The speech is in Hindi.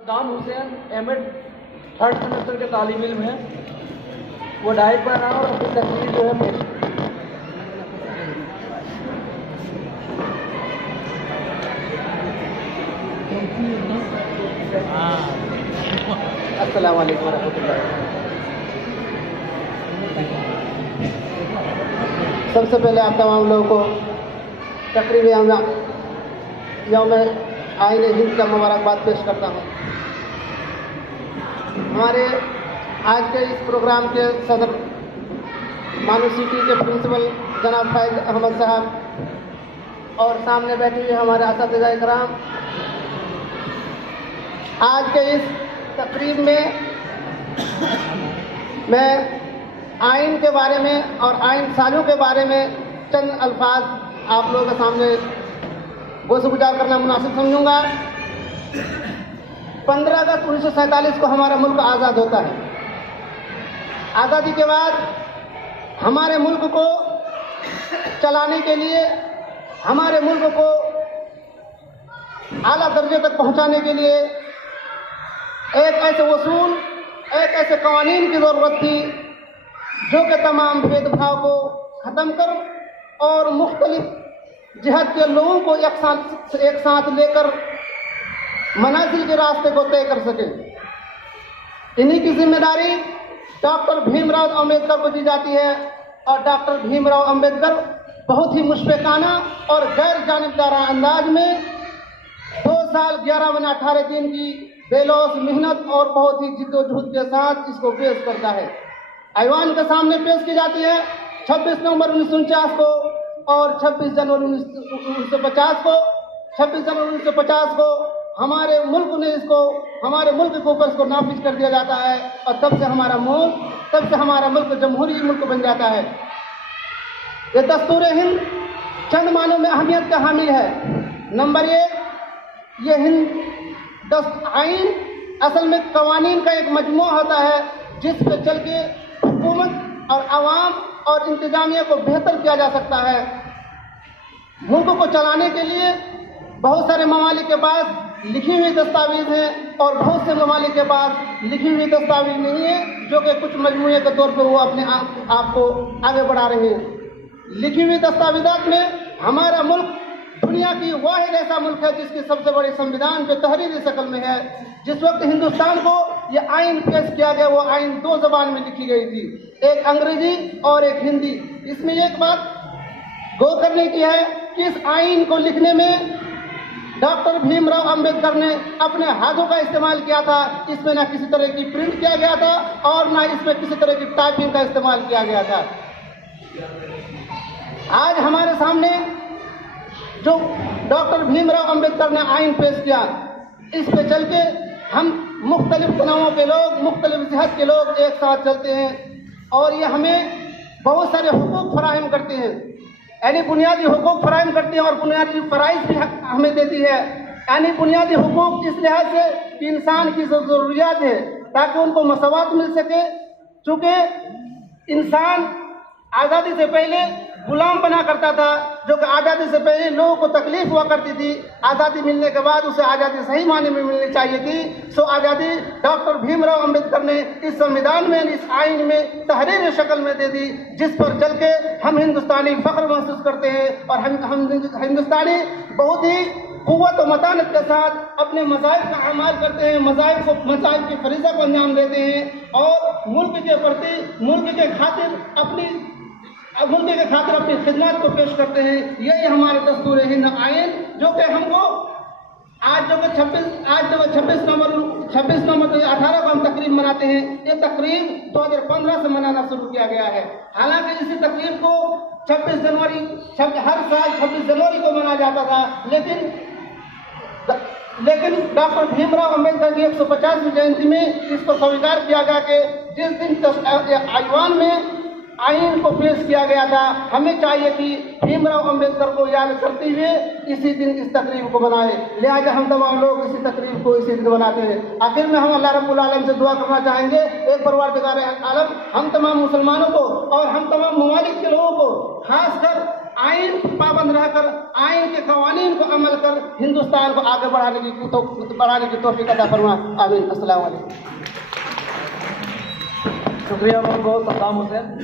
Saddam Hussein MEd third semester के तालिब इल्म है। वो डाइट पर रहा और अपनी तकरीर जो है पेश। अस्सलाम वालेकुम रहमतुल्लाह। सबसे पहले आप तमाम लोगों को तकरीब यौम आईन हिंद का मुबारकबाद पेश करता हूँ। हमारे आज के इस प्रोग्राम के सदर मानव सिटी के प्रिंसिपल जनाब फैज़ अहमद साहब और सामने बैठे हुए हमारे असातिज़ा इकराम, आज के इस तकरीब में मैं आइन के बारे में और आइन सालों के बारे में चंद अल्फाज आप लोगों के सामने गुज़ार करना मुनासिब समझूंगा। 15 अगस्त 1947 को हमारा मुल्क आज़ाद होता है। आज़ादी के बाद हमारे मुल्क को चलाने के लिए, हमारे मुल्क को आला दर्जे तक पहुंचाने के लिए एक ऐसे उसूल, एक ऐसे कानून की ज़रूरत थी जो कि तमाम भेदभाव को ख़त्म कर और मुख्तलिफ जिहत के लोगों को एक साथ लेकर मनाजिल के रास्ते को तय कर सके। इन्हीं की जिम्मेदारी डॉक्टर भीमराव अम्बेडकर को दी जाती है और डॉक्टर भीमराव अम्बेडकर बहुत ही मुशफ़िकाना और गैर जानिबदाराना अंदाज में 2 साल 11 महीने 18 दिन की बेलौस मेहनत और बहुत ही जिद्दोजहद के साथ इसको पेश करता है। ऐवान के सामने पेश की जाती है 26 नवंबर 1949 को और 26 जनवरी 1950 को। 26 जनवरी 1950 को हमारे मुल्क ने इसको, हमारे मुल्क के ऊपर इसको नाफिज कर दिया जाता है और तब से हमारा मुल्क जमहूरी मुल्क बन जाता है। ये दस्तूर हिंद चंद मानों में अहमियत का हामिल है। नंबर 1, ये हिंद आइन असल में कवानीन का एक मजमूआ होता है जिस पे चल के हुकूमत और आवाम और इंतजामिया को बेहतर किया जा सकता है। मुल्क को चलाने के लिए बहुत सारे ममालिक के पास लिखी हुई दस्तावेज हैं और बहुत से ममालिक के पास लिखी हुई दस्तावेज नहीं है, जो कि कुछ मजमूए के तौर पर वो अपने आप को आगे बढ़ा रहे हैं। लिखी हुई दस्तावेजात में हमारा मुल्क दुनिया की वाहिद ऐसा मुल्क है जिसकी सबसे बड़ी संविधान जो तहरीरी शक्ल में है। जिस वक्त हिंदुस्तान को ये आइन पेश किया गया, वो आइन 2 ज़बान में लिखी गई थी, एक अंग्रेजी और एक हिंदी। इसमें एक बात गौर करने की है कि इस आइन को लिखने में डॉक्टर भीमराव अम्बेडकर ने अपने हाथों का इस्तेमाल किया था। इसमें ना किसी तरह की प्रिंट किया गया था और ना इसमें किसी तरह की टाइपिंग का इस्तेमाल किया गया था। आज हमारे सामने जो डॉक्टर भीमराव अम्बेडकर ने आइन पेश किया, इस पे चल के हम मुख्तलिफ तनावों के लोग, मुख्तलिफ जिहत के लोग एक साथ चलते हैं और ये हमें बहुत सारे हुकूक फराहम करते हैं, यानी बुनियादी हुकूक फराहम करती है और बुनियादी फ़राइज़ भी हमें देती है। यानी बुनियादी हुकूक इस लिहाज से कि इंसान की जो ज़रूरियात है ताकि उनको मसवात मिल सके। चूँकि इंसान आज़ादी से पहले गुलाम बना करता था, जो कि आज़ादी से पहले लोगों को तकलीफ हुआ करती थी। आज़ादी मिलने के बाद उसे आज़ादी सही मायने में मिलनी चाहिए थी। सो आज़ादी डॉक्टर भीमराव अम्बेडकर ने इस संविधान में, इस आइन में तहरीरी शक्ल में दे दी, जिस पर चल के हम हिंदुस्तानी फ़ख्र महसूस करते हैं और हम हिंदुस्तानी बहुत ही क़ुव्वत और मतानत के साथ अपने मज़ाहिब का अमाल करते हैं, मज़ाहिब की फरीज़ा को अंजाम देते हैं और मुल्क के प्रति, मुल्क के खातिर अपनी खिदमत को पेश करते हैं। यही हमारे दस्तूर हिंद आइन, जो कि हमको आज जो 26 नवंबर 2018 को हम तकरीब मनाते हैं, ये तकरीब 2015 से मनाना शुरू किया गया है। हालांकि इसी तकरीब को 26 जनवरी हर साल 26 जनवरी को मनाया जाता था, लेकिन डॉक्टर भीमराव अम्बेडकर की 150वीं जयंती में इसको स्वीकार किया गया कि जिस दिन ऐवान में आइन को पेश किया गया था, हमें चाहिए कि भीमराव अम्बेडकर को याद करते हुए इसी दिन इस तकरीब को बनाए। लिहाजा हम तमाम लोग इसी तकरीब को इसी दिन बनाते हैं। आखिर में हम अल्लाह रब्बुल आलम से दुआ करना चाहेंगे, एक परवरदिगार आलम हम तमाम मुसलमानों को और हम तमाम ममालिक के लोगों को, खासकर आइन पर पाबंद रहकर आइन के कवानीन को अमल कर हिंदुस्तान को आगे बढ़ाने की तौफीक अता फरमा। आमीन। अस्सलाम वालेकुम। शुक्रिया बहुत बहुत सद्दाम हुसैन।